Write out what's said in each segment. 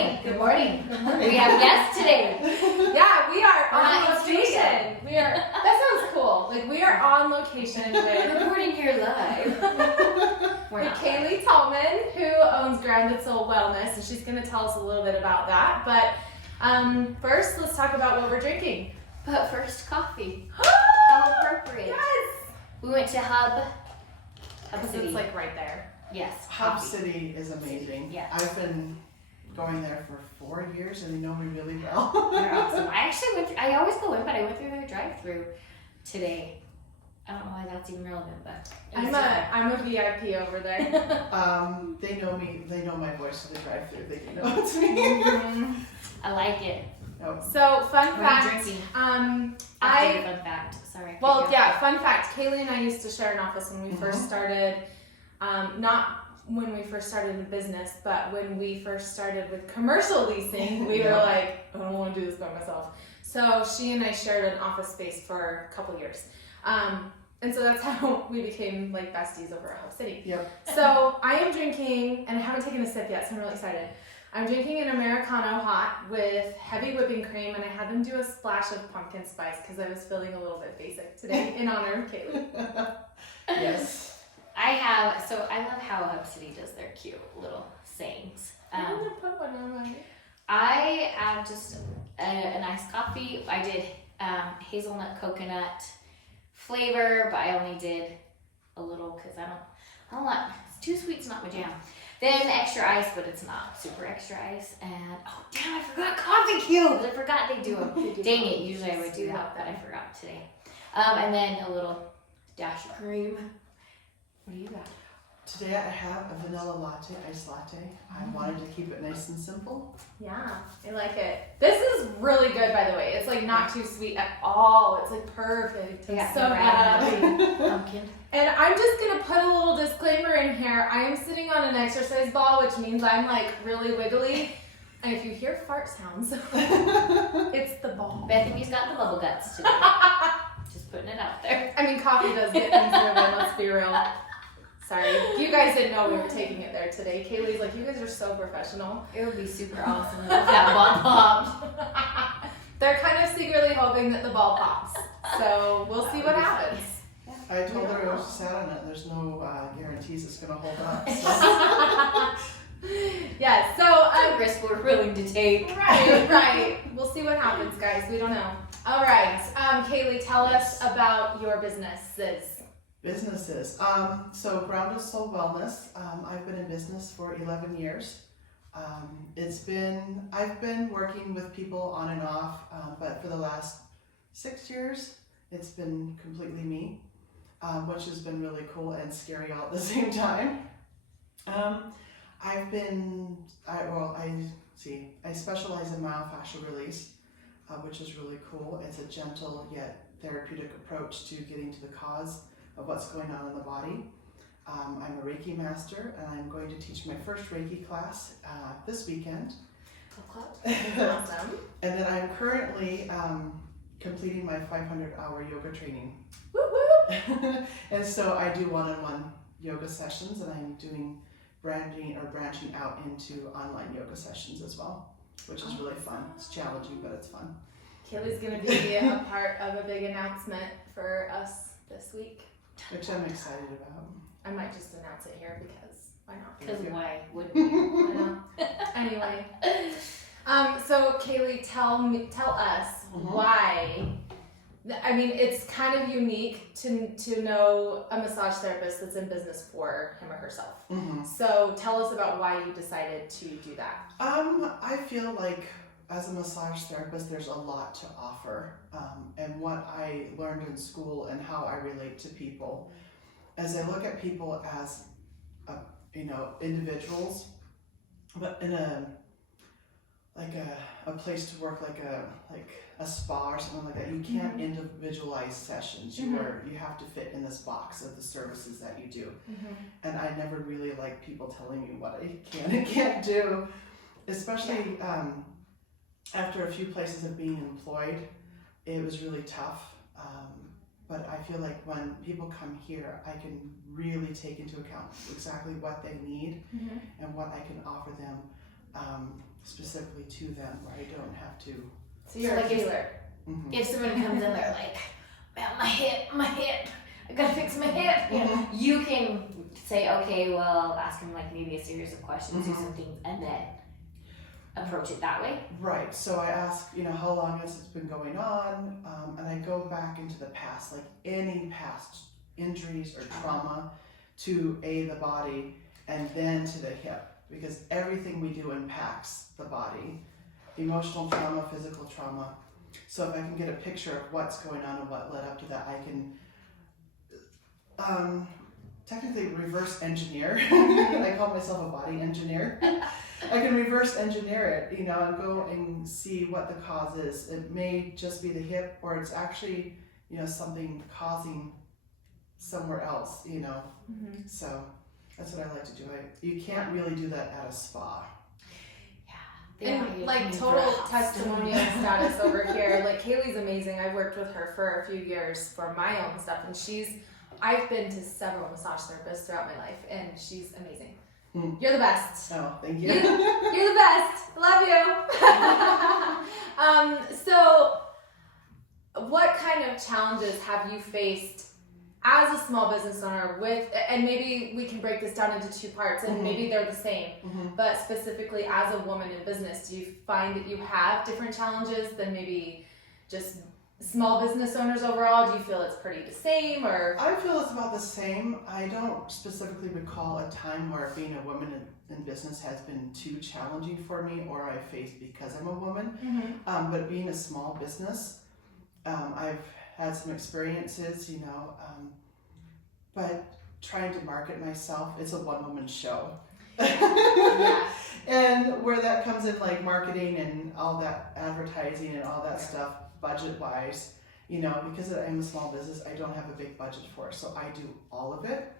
morning. Good morning. We have guests today. Yeah, we are on not in location. That sounds cool. Like we are on location with Recording here live. We're with not Kaley Tallman, who owns Grounded Soul Wellness, and she's going to tell us a little bit about that. But first, let's talk about what we're drinking. But first, coffee. How appropriate. Yes. We went to Hub Because City. it's like right there. Yes, Hub coffee. City is amazing. Yeah. I've been going there for 4 years and they know me really well. They're awesome. I actually went through, I always go in, but I went through their drive-thru today. I don't know why that's even relevant, but I'm a VIP over there. They know me, they know my voice to the drive-thru, they can know it's me. Mhm. I like it. Nope. So fun What are you fact. drinking? I Fun fact. Sorry. Well, yeah, fun fact. Kaley and I used to share an office when we first started, not when we first started in business, but when we first started with commercial leasing, we were like, I don't want to do this by myself. So she and I shared an office space for a couple years. And so that's how we became like besties over at Hub City. Yep. So I am drinking, and I haven't taken a sip yet, so I'm really excited. I'm drinking an Americano hot with heavy whipping cream, and I had them do a splash of pumpkin spice because I was feeling a little bit basic today in honor of Kaley. Yes. I love how Hub City does their cute little sayings. I'm gonna put one on mine. I have just a nice coffee. I did hazelnut coconut flavor, but I only did a little because I don't want, it's too sweet, it's not my jam. Then extra ice, but it's not super extra ice. And oh damn, I forgot coffee cubes. I forgot they do them. Dang it, usually I would do that, but I forgot today. And then a little dash of cream. What do you got? Today I have a vanilla latte, iced latte. I wanted to keep it nice and simple. Yeah, I like it. This is really good, by the way. It's like not too sweet at all. It's like perfect. I'm Yeah, so right. happy. Pumpkin. And I'm just gonna put a little disclaimer in here. I am sitting on an exercise ball, which means I'm like really wiggly. And if you hear fart sounds, it's the ball. Bethany's got the bubble guts today. Just putting it out there. I mean, coffee does get things moving, let's be real. Sorry. You guys didn't know we were taking it there today. Kaylee's like, you guys are so professional. It would be super awesome if that ball popped. They're kind of secretly hoping that the ball pops. So we'll see what happens. I told her I was sat on it. There's no guarantees it's going to hold up. So. Yeah, so It's a risk we're willing to take. right. We'll see what happens, guys. We don't know. All right, Kaley, tell us about your businesses. Businesses. So Grounded Soul Wellness. I've been in business for 11 years. I've been working with people on and off, but for the last 6 years, it's been completely me, which has been really cool and scary all at the same time. I specialize in myofascial release, which is really cool. It's a gentle yet therapeutic approach to getting to the cause of what's going on in the body. I'm a Reiki master, and I'm going to teach my first Reiki class this weekend. Awesome. And then I'm currently completing my 500-hour yoga training. Woo woo. And so I do one-on-one yoga sessions, and I'm doing branching out into online yoga sessions as well, which is really fun. It's challenging, but it's fun. Kaley's going to be a part of a big announcement for us this week. Which I'm excited about. I might just announce it here because why not? Because why wouldn't you? I know. Anyway, so Kaley, tell us why. I mean, it's kind of unique to know a massage therapist that's in business for him or herself. Mm-hmm. So tell us about why you decided to do that. I feel like as a massage therapist, there's a lot to offer, and what I learned in school and how I relate to people, as I look at people as, individuals, but in a place to work, like a spa or something like that. You can't individualize sessions. You have to fit in this box of the services that you do. And I never really like people telling me what I can and can't do, especially. After a few places of being employed, it was really tough. But I feel like when people come here, I can really take into account exactly what they need and what I can offer them specifically to them where I don't have to. So you're So, a like, if- healer. If someone comes in there like, man, my hip, I gotta fix my hip. You can say, okay, well, ask him like maybe a series of questions or something, and then approach it that way. Right. So I ask, how long has it been going on? And I go back into the past, like any past injuries or trauma to the body and then to the hip, because everything we do impacts the body. Emotional trauma, physical trauma. So if I can get a picture of what's going on and what led up to that, I can technically reverse engineer. I call myself a body engineer. I can reverse engineer it, and go and see what the cause is. It may just be the hip, or it's actually, something causing somewhere else, So that's what I like to do. You can't really do that at a spa. And like total testimonial status over here. Like Kaley's amazing. I've worked with her for a few years for my own stuff, and I've been to several massage therapists throughout my life, and she's amazing. You're the best. Oh, thank you. You're the best. Love you. So what kind of challenges have you faced as a small business owner and maybe we can break this down into two parts, and maybe they're the same, but specifically as a woman in business, do you find that you have different challenges than maybe just small business owners overall? Do you feel it's pretty the same, or? I feel it's about the same. I don't specifically recall a time where being a woman in business has been too challenging for me, or I faced because I'm a woman. But being a small business, I've had some experiences, but trying to market myself, it's a one-woman show. And where that comes in, like marketing and all that advertising and all that stuff, budget-wise, because I'm a small business, I don't have a big budget for it, so I do all of it,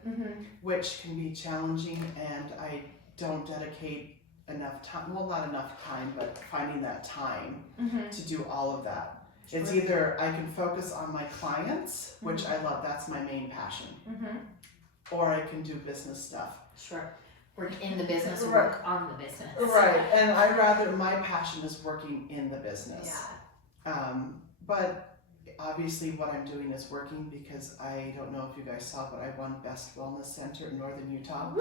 which can be challenging, and I don't dedicate enough time, well, not enough time, but finding that time to do all of that. It's either I can focus on my clients, which I love, that's my main passion, or I can do business stuff. Sure. Work in the business, work on the business. Right, and my passion is working in the business. But obviously what I'm doing is working, because I don't know if you guys saw, but I won Best Wellness Center in Northern Utah.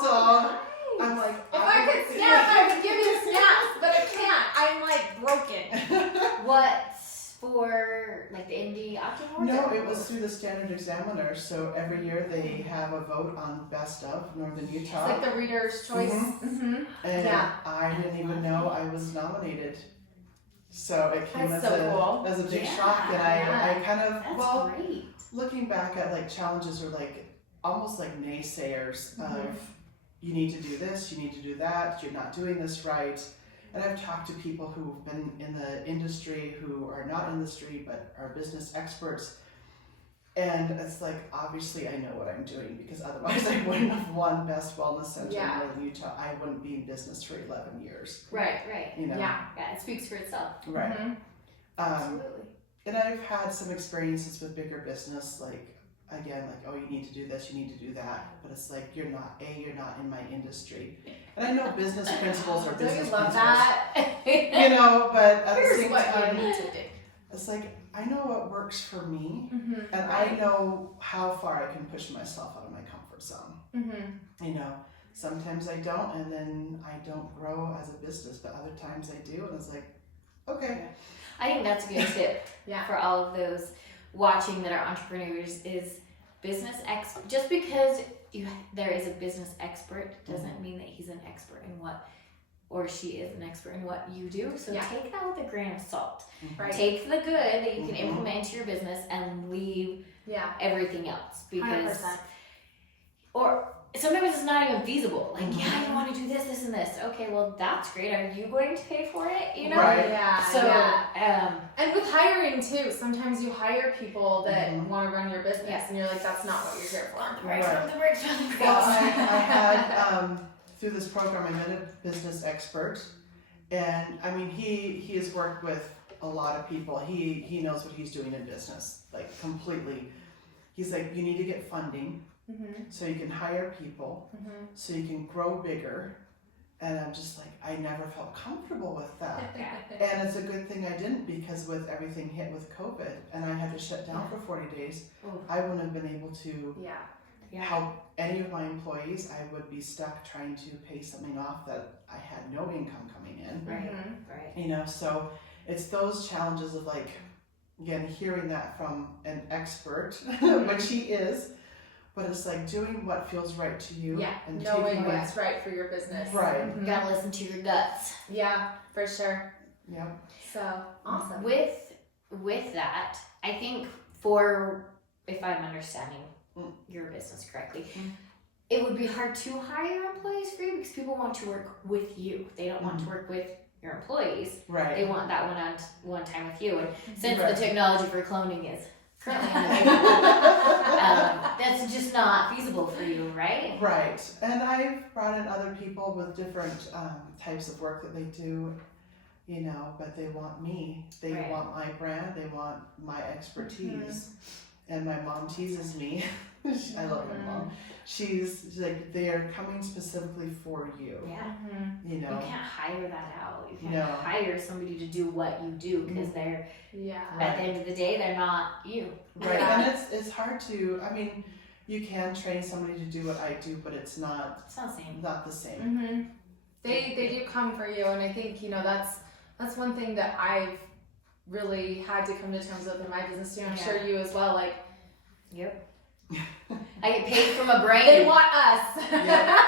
So I'm like, if I could snap, I would give you snaps, but I can't. I'm like broken. What for, like the Indie Optimum? No, it was through the Standard Examiner. So every year they have a vote on Best of Northern Utah. It's like the Reader's Choice. And I didn't even know I was nominated. So it came That's as cool. a big shock, and I kind of, That's great. looking back at like challenges, or like almost like naysayers of, you need to do this, you need to do that, you're not doing this right. And I've talked to people who've been in the industry, who are not in the industry but are business experts, and it's like, obviously I know what I'm doing, because otherwise I wouldn't have won Best Wellness Center in Northern Utah. I wouldn't be in business for 11 years. Right. Yeah, it speaks for itself. Right. Absolutely. And I've had some experiences with bigger business, like, again, like, oh, you need to do this, you need to do that, but it's like, you're not in my industry. And I know business principles are business Don't you love principles. that? But at Here's the same what time, you need to do. it's like, I know what works for me, and I know how far I can push myself out of my comfort zone. Sometimes I don't, and then I don't grow as a business, but other times I do, and it's like, okay. I think that's a good tip for all of those watching that are entrepreneurs, is just because there is a business expert doesn't mean that he's an expert in what, or she is an expert in what you do. So take that with a grain of salt. Right. Take the good that you can implement into your business and leave everything else, because 100%. or sometimes it's not even feasible. Like, you want to do this, this, and this. Okay, well, that's great. Are you going to pay for it? Right. And with hiring too, sometimes you hire people that want to run your business, and you're like, that's not what you're here for. Well, I had, through this program, I met a business expert, and I mean, he has worked with a lot of people. He knows what he's doing in business, like completely. He's like, you need to get funding. So you can hire people, so you can grow bigger, And I'm just like, I never felt comfortable with that. Yeah. And it's a good thing I didn't, because with everything hit with COVID and I had to shut down for 40 days, Ooh. I wouldn't have been able to Yeah. help any of my employees. I would be stuck trying to pay something off that I had no income coming in. Right. Mhm. Right. You know, so it's those challenges of like, again, hearing that from an expert, which she is, but it's like doing what feels right to you. Yeah, And knowing taking what- what's right for your business. Right. Mhm. You gotta listen to your guts. Yeah, for sure. Yeah. So awesome. With that, I think for, if I'm understanding your business correctly, it would be hard to hire employees for you because people want to work with you. They don't want to work with your employees. Right. They want that one time with you. And since Right. the technology for cloning is currently unavailable, that's just not feasible for you, right? Right. And I've brought in other people with different types of work that they do, you know, but they want me. They Right. want my brand. They want my expertise. And my mom teases me. I love my mom. She's like, they are coming specifically for you. Yeah. You You know. can't hire that out. You can't No. hire somebody to do what you do because they're, Yeah. at the end of the day, they're not you. Right. Yeah. And it's hard to. I mean, you can train somebody to do what I do, but it's not It's not the same. not the same. Mm-hmm. They do come for you, and I think that's one thing that I've really had to come to terms with in my business too. I'm sure you as well. Like, Yep. I get paid from a brain. they want us. Yeah.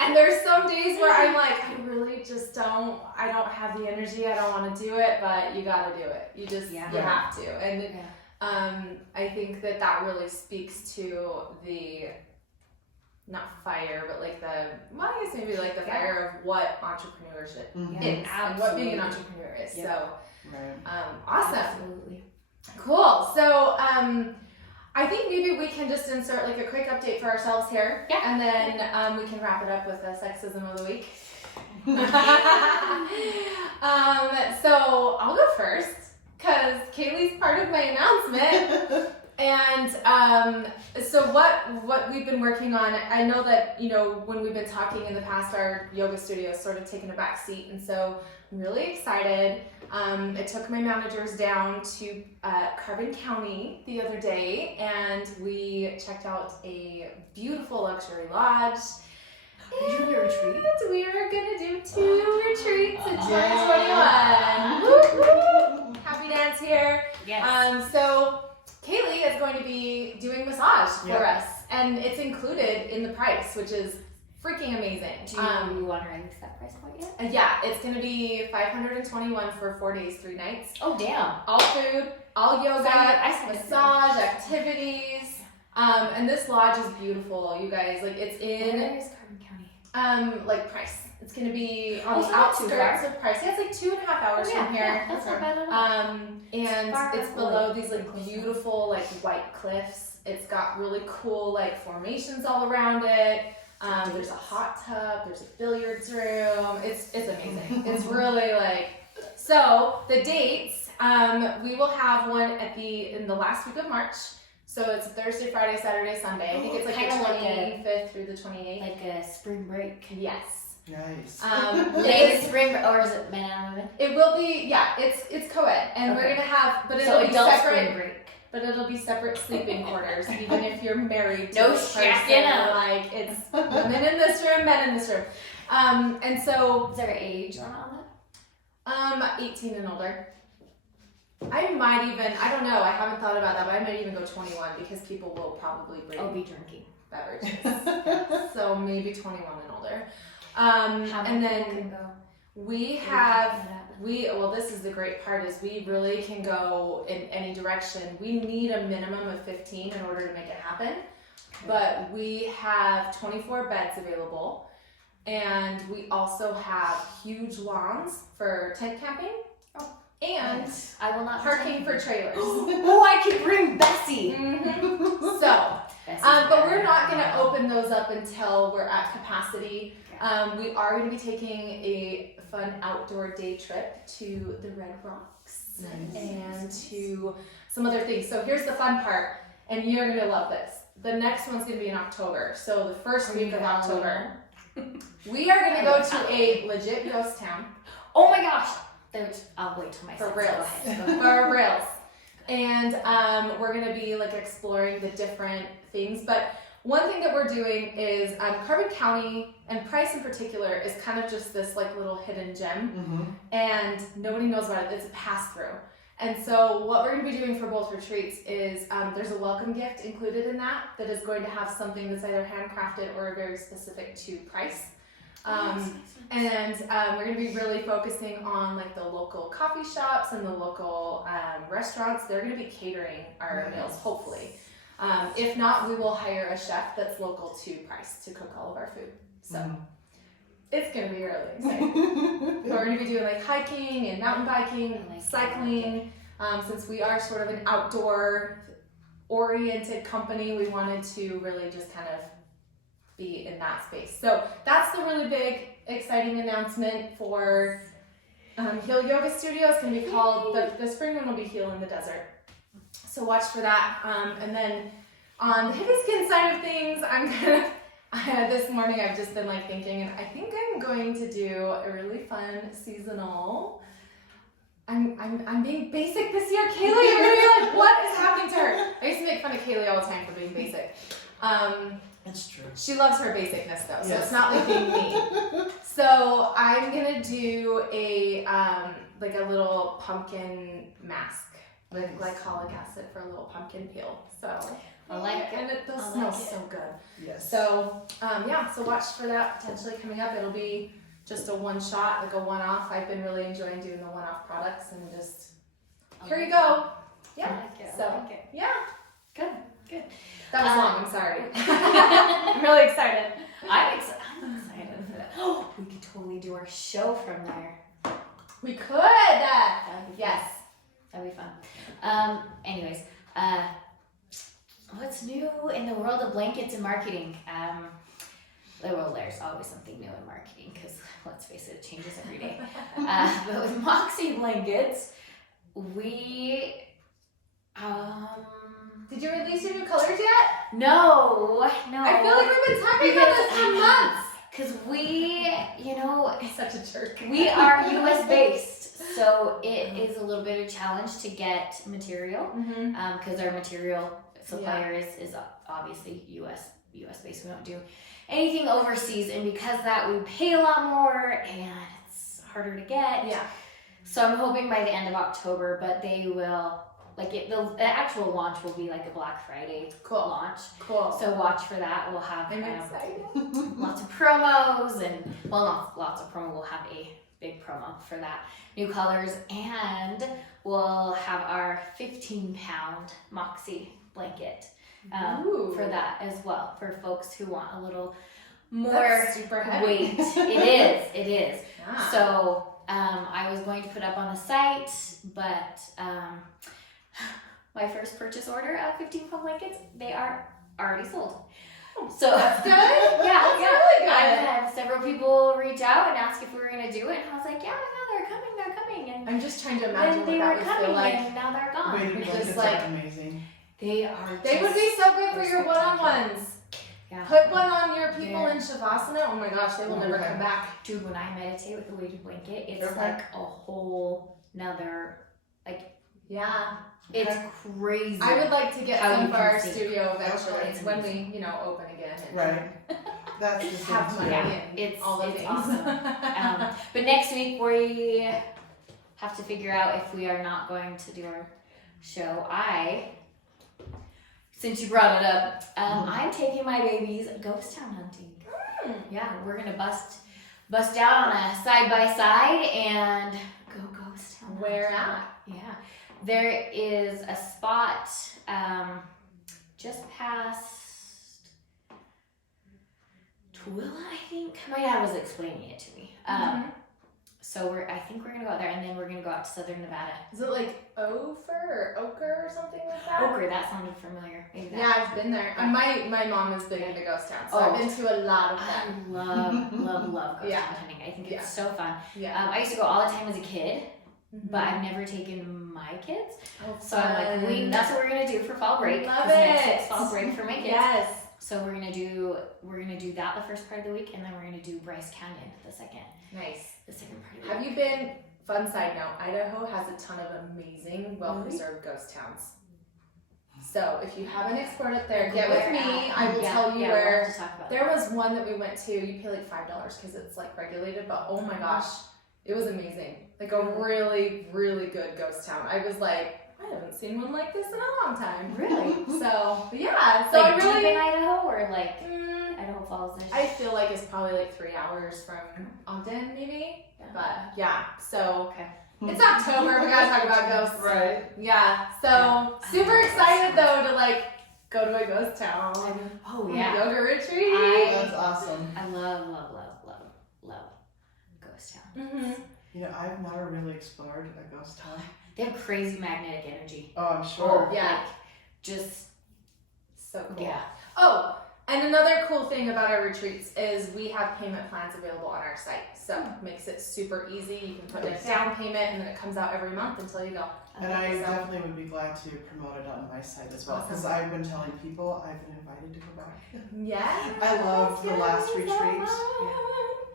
And there's some days where I'm like, I really just I don't have the energy. I don't want to do it, but you got to do it. You just you have to. And I think that really speaks to the not fire, but like I guess maybe like the fire of what entrepreneurship is and what being an entrepreneur is. Yep. So, Right. awesome. Absolutely. Cool. So, I think maybe we can just insert like a quick update for ourselves here. Yeah. And then we can wrap it up with the sexism of the week. So I'll go first because Kaley's part of my announcement. And so what we've been working on, I know that, you know, when we've been talking in the past, our yoga studio has sort of taken a back seat. And so I'm really excited. I took my managers down to Carbon County the other day, and we checked out a beautiful luxury lodge. Did you do a retreat? And we are gonna do 2 retreats in 2021. Yay. Woo, woo. Happy dance here. Yes. So Kaley is going to be doing massage for us, and it's included in the price, which is freaking amazing. Do you want to release that price point yet? Yeah, it's gonna be $521 for 4 days, 3 nights. Oh, damn. All food, all yoga, massage, activities. And this lodge is beautiful, you guys. Like, it's in Where is Carbon County? like Price. It's gonna be on the so not too outskirts far. of Price. Yeah, it's like 2.5 hours from here. Yeah, that's not bad at all. And Far it's away. below these like beautiful like white cliffs. It's got really cool like formations all around it. There's a hot tub. There's a billiards room. It's amazing. It's really like. So the dates, we will have one in the last week of March. So it's Thursday, Friday, Saturday, Sunday. I think it's like the Kinda like 25th through the 28th. Like a spring break. Yes. Nice. Ladies spring break, or is it men and women? It will be, yeah, it's co-ed, and we're Okay. gonna have, but So it'll be adult spring separate, break. but it'll be separate sleeping quarters, even if you're married to No this person. shacking up. Like, it's women in this room, men in this room. And so, Is there an age limit on that? 18 and older. I might even, I don't know, I haven't thought about that, but I might even go 21 because people will probably bring I'll be drinking. beverages. So maybe 21 and older. How And many then people can go? we have, well, this is the great part is we really can go in any direction. We need a minimum of 15 in order to make it happen. But we have 24 beds available. And we also have huge lawns for tent camping. And I will not parking for trailers. Oh, I could bring Bessie. So, but we're not going to open those up until we're at capacity. We are going to be taking a fun outdoor day trip to the Red Rocks and to some other things. So here's the fun part, and you're going to love this. The next one's going to be in October. So the first week of October. We are gonna go to a legit ghost town. Oh my gosh. I'll wait till my For sense. reals. Go ahead. For reals. And we're gonna be like exploring the different things. But one thing that we're doing is Carbon County and Price in particular is kind of just this like little hidden gem, and nobody knows about it. It's a pass through. And so what we're gonna be doing for both retreats is there's a welcome gift included in that is going to have something that's either handcrafted or very specific to Price. And we're going to be really focusing on like the local coffee shops and the local restaurants. They're going to be catering our meals, hopefully. If not, we will hire a chef that's local to Price to cook all of our food. So it's going to be really exciting. We're going to be doing like hiking and mountain biking, cycling. Since we are sort of an outdoor oriented company, we wanted to really just kind of be in that space. So that's the really big, exciting announcement for Heal Yoga Studio. It's going to be called, the spring one will be Heal in the Desert. So watch for that. And then on the hippie skin side of things, this morning I've just been like thinking, and I think I'm going to do a really fun seasonal. I'm being basic this year. Kaylee, you're going to be like, what is happening to her? I used to make fun of Kaylee all the time for being basic. That's true. She loves her basicness though, so it's not like being mean. So I'm gonna do a like a little pumpkin mask with glycolic acid for a little pumpkin peel. So I like it. And it does smell so good. Yes. So so watch for that potentially coming up. It'll be just a one shot, like a one-off. I've been really enjoying doing the one-off products and just here you go. Yeah. I like it. So I like it. yeah. Good. Good. That was long, I'm sorry. I'm really excited. I'm excited for that. Oh, we could totally do our show from there. We could. That'd be fun. Yes. That'd be fun. Anyways, what's new in the world of blankets and marketing? Well, there's always something new in marketing because let's face it, it changes every day. But with Moxie blankets, we Did you release your new colors yet? No. I feel like we've been talking about this for months. Because we, I'm such a jerk. we are US based, so it is a little bit of a challenge to get material. Because our material supplier is obviously US based. We don't do anything overseas, and because of that, we pay a lot more, and it's harder to get. Yeah. So I'm hoping by the end of October, but they will. The actual launch will be like a Black Friday launch. Cool. So watch for that. We'll have I'm excited. lots of promos not lots of promo. We'll have a big promo for that. New colors, and we'll have our 15-pound Moxie blanket for that as well for folks who want a little more That's super heavy. weight. It is. Yeah. So I was going to put up on the site, but my first purchase order of 15-pound blankets, they are already sold. So That's good. Yeah, That's really good. I've had several people reach out and ask if we were gonna do it, and I was like, yeah, they're coming, and I'm just trying to imagine then they what were that would feel coming, like. and now they're gone. Waiting It's blankets just like- are amazing. They are. They would be so good for your one-on-ones. Yeah. Put one on your people Yeah. in Shavasana. Oh my gosh, they will never come back. Dude, when I meditate with the weighted blanket, it's Okay. like a whole nother, Yeah. it's crazy. I would like to get How some you for can our see. studio eventually. Okay. It's when we, open again. And Right. That's the thing have too. money Yeah. and It's- all the it's things. awesome. But next week we have to figure out if we are not going to do our show. Since you brought it up, I'm taking my babies ghost town hunting. Yeah, we're gonna bust out on a side-by-side and go ghost town. Where hunting. at? Yeah, there is a spot just past Tooele, I think. My dad was explaining it to me. So I think we're gonna go out there, and then we're gonna go out to Southern Nevada. Is it like Ophir or Ochre or something like that? Ochre, that sounded familiar. Maybe that. Yeah, I've been there. My mom is big into ghost towns, so Oh. I've been to a lot of I them. love ghost Yeah. hunting. I think Yeah. it's so fun. Yeah. I used to go all the time as a kid, Mhm. but I've never taken my kids. Oh, So I'm like, fun. that's what we're gonna do for fall break. Love 'cause next it. week's fall break for my kids. Yes. So we're gonna do that the first part of the week, and then we're gonna do Bryce Canyon the second Nice. part of the week. Have you been, fun side note, Idaho has a ton of amazing, well-preserved ghost towns. So if you haven't explored it there, get with me. I will tell you we'll where. have to talk about There that. was one that we went to, you pay like $5 because it's like regulated, but oh my gosh, it was amazing. Like a really, really good ghost town. I was like, I haven't seen one like this in a long time. Really? So, but yeah. So Like I really. deep in Idaho or like Mm, Idaho Falls? I feel like it's probably like 3 hours from Ogden, maybe. Yeah. But yeah, so Okay. it's October. We gotta talk about ghosts. Right. Yeah. So super excited though to like go to a ghost town. Oh on a yeah. yoga retreat. That's awesome. I love ghost town. Mm-hmm. You know, I've never really explored a ghost town. They have crazy magnetic energy. Oh, I'm sure. Yeah. Like, just So cool. yeah. Oh, and another cool thing about our retreats is we have payment plans available on our site. So it makes it super easy. You can put in a down payment and then it comes out every month until you go. And I definitely would be glad to promote it on my site as well, because I've been telling people I've been invited to go back. Yeah. I loved the last retreat.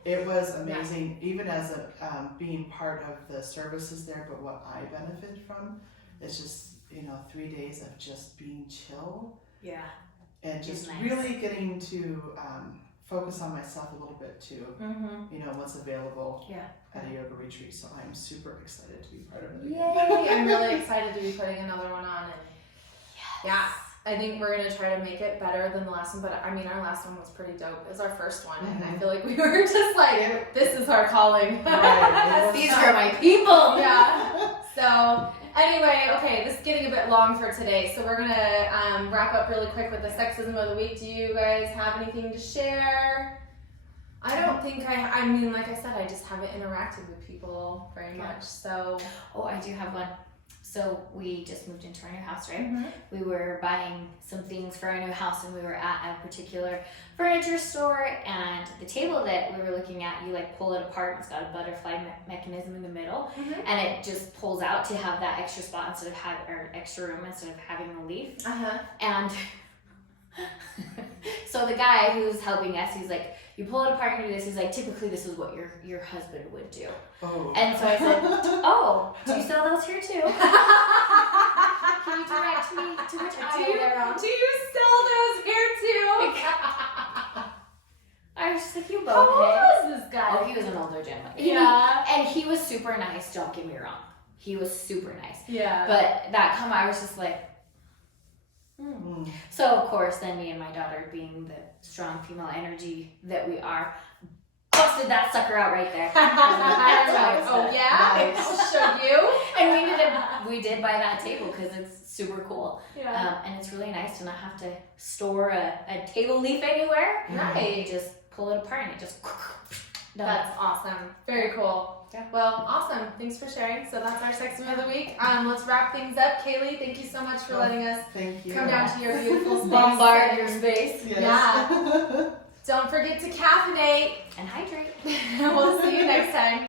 It was amazing, even as a being part of the services there, but what I benefit from is just, 3 days of just being chill Yeah. and It's just nice. really getting to focus on myself a little bit too. Mm-hmm. What's available Yeah. at a yoga retreat. So I'm super excited to be part of it. Yay! I'm really excited to be putting another one on. And yeah, I think we're gonna try to make it better than the last one. But I mean, our last one was pretty dope. It was our first one, and I feel like we were just like, this is our calling. Right. These are my people. Yeah. So anyway, okay, this is getting a bit long for today, so we're gonna wrap up really quick with the sexism of the week. Do you guys have anything to share? I don't think I mean, like I said, I just haven't interacted with people very much, so. Oh, I do have one. So we just moved into our new house, right? Mhm. We were buying some things for our new house, and we were at a particular furniture store, and the table that we were looking at, you like pull it apart, it's got a butterfly mechanism in the middle, and it just pulls out to have that extra spot instead of or extra room instead of having the leaf. And so the guy who's helping us, he's like, you pull it apart and do this. He's like, typically this is what your husband would do. Oh. And so I said, oh, do you sell those here too? Can you direct me to which aisle they're on? Do you sell those here too? I was just like, you How both old was this guy? Oh, he was an older gentleman. Yeah. And he was super nice, don't get me wrong. He was super nice. Yeah. But that comment, I was just like, Mm. So of course, then me and my daughter, being the strong female energy that we are, busted that sucker out right there. I was like, oh yeah, Nice. I'll show you. And we did buy that table because it's super cool. Yeah. And it's really nice to not have to store a table leaf anywhere. Right. You just pull it apart and it just done. That's awesome. Very cool. Yeah. Well, awesome. Thanks for sharing. So that's our sexism of the week. Let's wrap things up. Kaylee, thank you so much for letting us Thank you. come down to your beautiful space. Bombard your space Yes. Yeah. Don't forget to caffeinate. and hydrate. We'll see you next time.